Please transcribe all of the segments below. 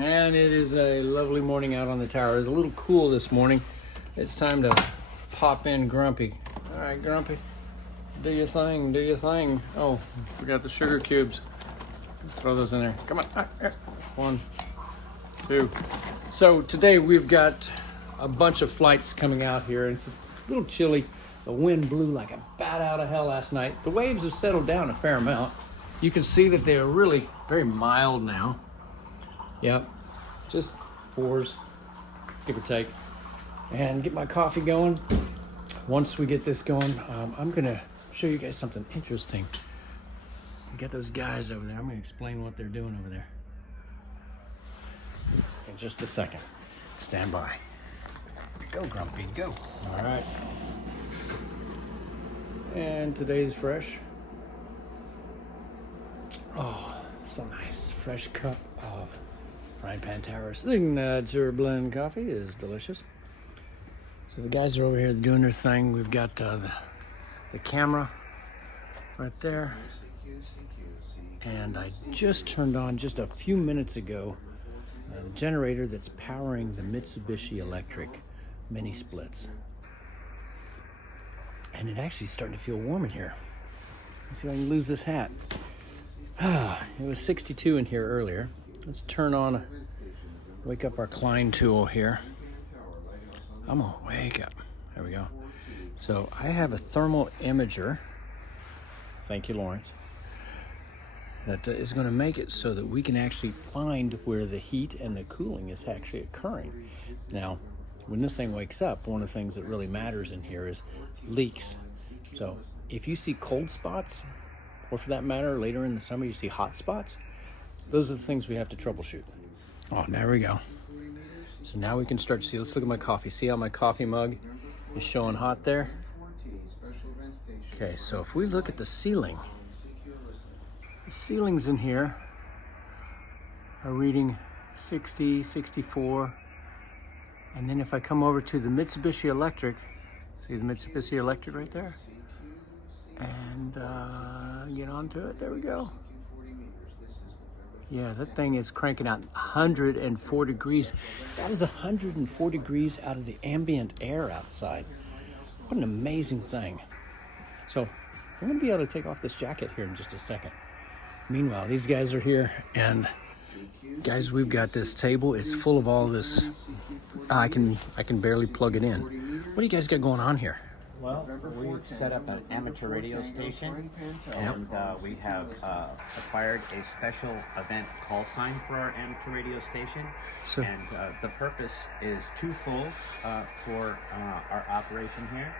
And it is a lovely morning out on the tower. It's a little cool this morning. It's time to pop in Grumpy. All right, Grumpy, do your thing, do your thing. Oh, we got the sugar cubes. Let's throw those in there. Come on. One, two. So today we've got a bunch of flights coming out here. It's a little chilly. The wind blew like a bat out of hell last night. The waves have settled down a fair amount. You can see that they are really very mild now. Yep, just 4s, give or take. And get my coffee going. Once we get this going, I'm gonna show you guys something interesting. Get those guys over there. I'm gonna explain what they're doing over there in just a second. Stand by. Go, Grumpy, go. All right. And today's fresh. Oh, so nice. Fresh cup of Frying Pan Tower Signature Blend coffee is delicious. So the guys are over here doing their thing. We've got the camera right there. And I just turned on just a few minutes ago the generator that's powering the Mitsubishi Electric mini splits. And it actually is starting to feel warm in here. Let's see if I can lose this hat. It was 62 in here earlier. Let's turn on, wake up our Klein tool here. I'm gonna wake up. There we go. So I have a thermal imager. Thank you, Lawrence. That is gonna make it so that we can actually find where the heat and the cooling is actually occurring. Now, when this thing wakes up, one of the things that really matters in here is leaks. So if you see cold spots, or for that matter, later in the summer, you see hot spots, those are the things we have to troubleshoot. Oh, there we go. So now we can start to see, let's look at my coffee. See how my coffee mug is showing hot there? Okay, so if we look at the ceiling, the ceilings in here are reading 60, 64. And then if I come over to the Mitsubishi Electric, see the Mitsubishi Electric right there? And get onto it, there we go. Yeah, that thing is cranking out 104 degrees. That is 104 degrees out of the ambient air outside. What an amazing thing. So I'm gonna be able to take off this jacket here in just a second. Meanwhile, these guys are here, and guys, we've got this table. It's full of all this. I can barely plug it in. What do you guys got going on here? Well, we've set up an amateur radio station, and we have acquired a special event call sign for our amateur radio station. And the purpose is twofold for our operation here.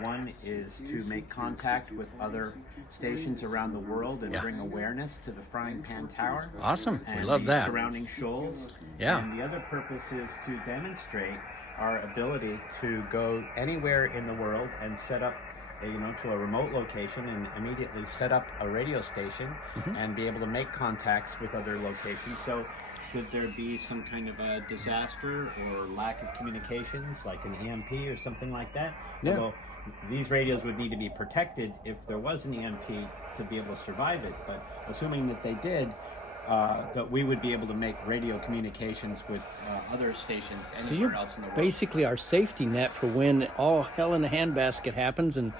One is to make contact with other stations around the world and bring awareness to the Frying Pan Tower. Awesome, we love the that. Surrounding shoals. Yeah. And the other purpose is to demonstrate our ability to go anywhere in the world and set up, to a remote location and immediately set up a radio station and be able to make contacts with other locations. So should there be some kind of a disaster or lack of communications, like an EMP or something like that, although these radios would need to be protected if there was an EMP to be able to survive it. But assuming that they did, that we would be able to make radio communications with other stations anywhere else in the world. Basically our safety net for when all hell in the handbasket happens and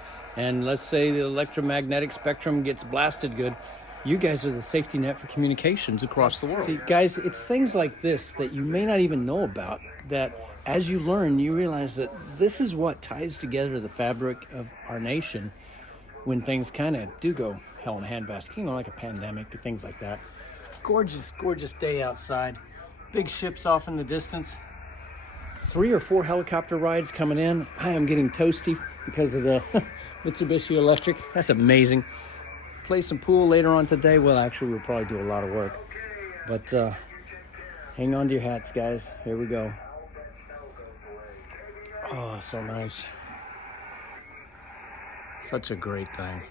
let's say the electromagnetic spectrum gets blasted good. You guys are the safety net for communications across the world. See, guys, it's things like this that you may not even know about, that as you learn, you realize that this is what ties together the fabric of our nation when things kind of do go hell in a handbasket, like a pandemic or things like that. Gorgeous, gorgeous day outside. Big ships off in the distance. 3 or 4 helicopter rides coming in. I am getting toasty because of the Mitsubishi Electric. That's amazing. Play some pool later on today. Well, actually, we'll probably do a lot of work. But hang on to your hats, guys. Here we go. Oh, so nice. Such a great thing.